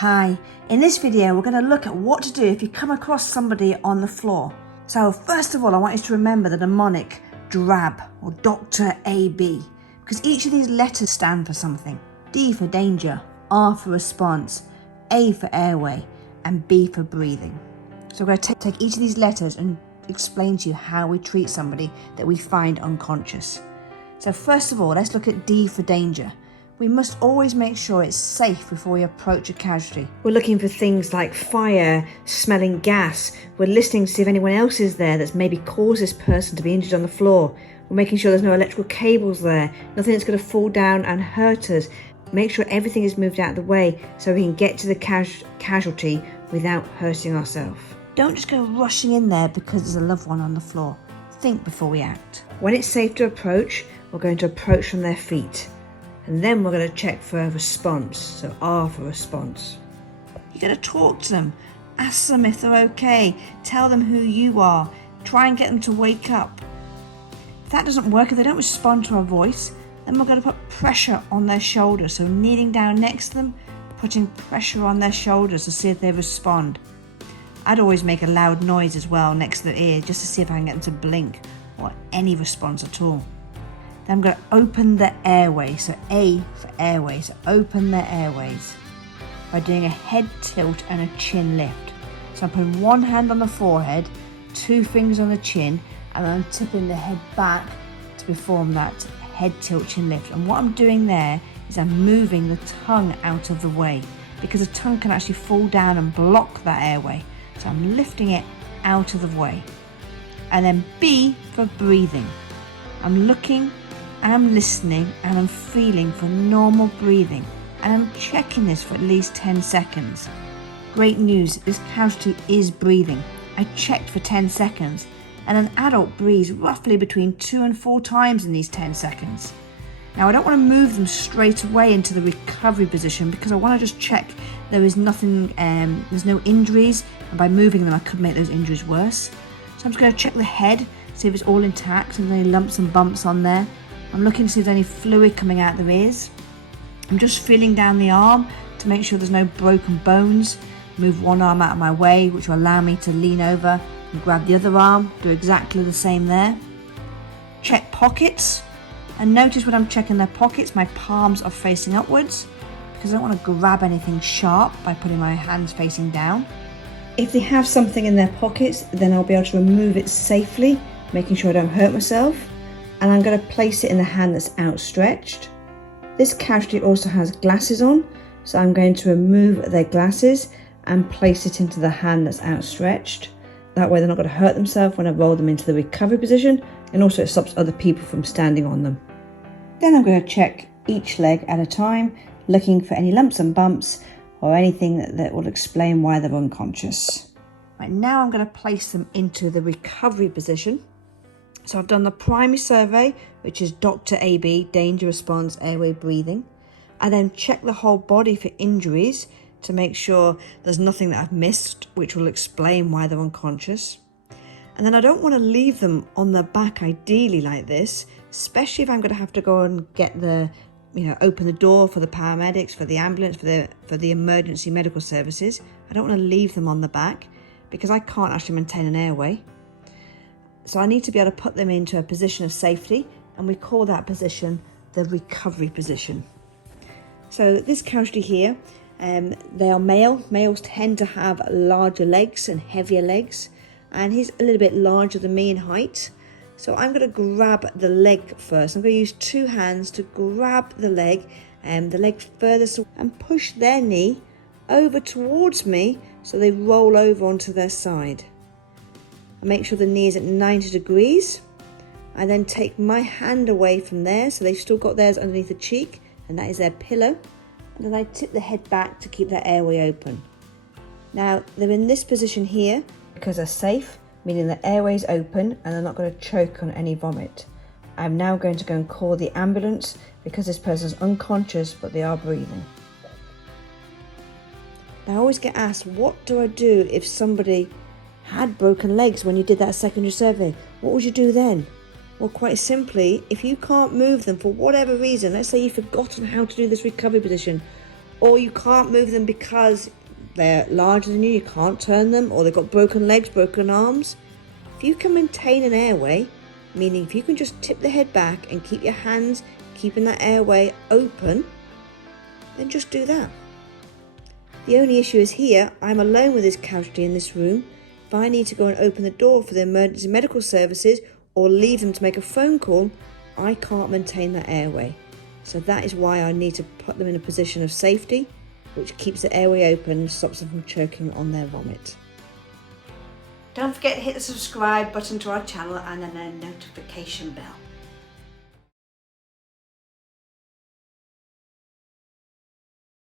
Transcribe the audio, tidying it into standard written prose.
Hi, in this video we're going to look at what to do if you come across somebody on the floor. So first of all, I want you to remember the mnemonic DRAB or Dr. AB, because each of these letters stand for something. D for danger, R for response, A for airway, and B for breathing. So we're going to take each of these letters and explain to you how we treat somebody that we find unconscious. So first of all, let's look at D for danger. We must always make sure it's safe before we approach a casualty. We're looking for things like fire, smelling gas. We're listening to see if anyone else is there that's maybe caused this person to be injured on the floor. We're making sure there's no electrical cables there, nothing that's going to fall down and hurt us. Make sure everything is moved out of the way so we can get to the casualty without hurting ourselves. Don't just go rushing in there because there's a loved one on the floor. Think before we act. When it's safe to approach, we're going to approach from their feet. And then we're going to check for response, so R for response. You're going to talk to them, ask them if they're okay, tell them who you are, try and get them to wake up. If that doesn't work, if they don't respond to our voice, then we're going to put pressure on their shoulders, so kneeling down next to them, putting pressure on their shoulders to see if they respond. I'd always make a loud noise as well next to their ear, just to see if I can get them to blink or any response at all. Then I'm going to open the airway, so A for airway, so open the airways by doing a head tilt and a chin lift. So I'm putting one hand on the forehead, two fingers on the chin, and I'm tipping the head back to perform that head tilt chin lift. And what I'm doing there is I'm moving the tongue out of the way, because the tongue can actually fall down and block that airway. So I'm lifting it out of the way. And then B for breathing. I'm looking and I'm listening and I'm feeling for normal breathing, and I'm checking this for at least 10 seconds. Great news, this casualty is breathing. I checked for 10 seconds and an adult breathes roughly between 2 and 4 times in these 10 seconds. Now I don't want to move them straight away into the recovery position because I want to just check there is nothing, there's no injuries, and by moving them I could make those injuries worse. So I'm just going to check the head, see if it's all intact, if there's any lumps and bumps on there. I'm looking to see if there's any fluid coming out of their ears. I'm just feeling down the arm to make sure there's no broken bones. Move one arm out of my way, which will allow me to lean over and grab the other arm. Do exactly the same there. Check pockets. And notice when I'm checking their pockets, my palms are facing upwards because I don't want to grab anything sharp by putting my hands facing down. If they have something in their pockets, then I'll be able to remove it safely, making sure I don't hurt myself. And I'm going to place it in the hand that's outstretched. This casualty also has glasses on, so I'm going to remove their glasses and place it into the hand that's outstretched. That way they're not going to hurt themselves when I roll them into the recovery position, and also it stops other people from standing on them. Then I'm going to check each leg at a time, looking for any lumps and bumps or anything that will explain why they're unconscious. Right, now I'm going to place them into the recovery position. So I've done the primary survey, which is Dr. AB, danger response, airway, breathing. I then check the whole body for injuries to make sure there's nothing that I've missed, which will explain why they're unconscious. And then I don't want to leave them on their back ideally like this, especially if I'm going to have to go and get open the door for the paramedics, for the ambulance, for the emergency medical services. I don't want to leave them on the back because I can't actually maintain an airway. So I need to be able to put them into a position of safety, and we call that position the recovery position. So this casualty here, they are male. Males tend to have larger legs and heavier legs, and he's a little bit larger than me in height. So I'm going to grab the leg first. I'm going to use 2 hands to grab the leg furthest and push their knee over towards me so they roll over onto their side. I make sure the knee is at 90 degrees. I then take my hand away from there, so they've still got theirs underneath the cheek, and that is their pillow. And then I tip the head back to keep their airway open. Now, they're in this position here because they're safe, meaning the airway is open and they're not going to choke on any vomit. I'm now going to go and call the ambulance because this person's unconscious, but they are breathing. I always get asked, what do I do if somebody had broken legs when you did that secondary survey? What would you do then? Well, quite simply, if you can't move them for whatever reason, let's say you've forgotten how to do this recovery position, or you can't move them because they're larger than you can't turn them, or they've got broken legs, broken arms. If you can maintain an airway, meaning if you can just tip the head back and keep your hands keeping that airway open, then just do that. The only issue is here, I'm alone with this casualty in this room. If I need to go and open the door for the emergency medical services or leave them to make a phone call, I can't maintain that airway. So that is why I need to put them in a position of safety, which keeps the airway open and stops them from choking on their vomit. Don't forget to hit the subscribe button to our channel and then a notification bell.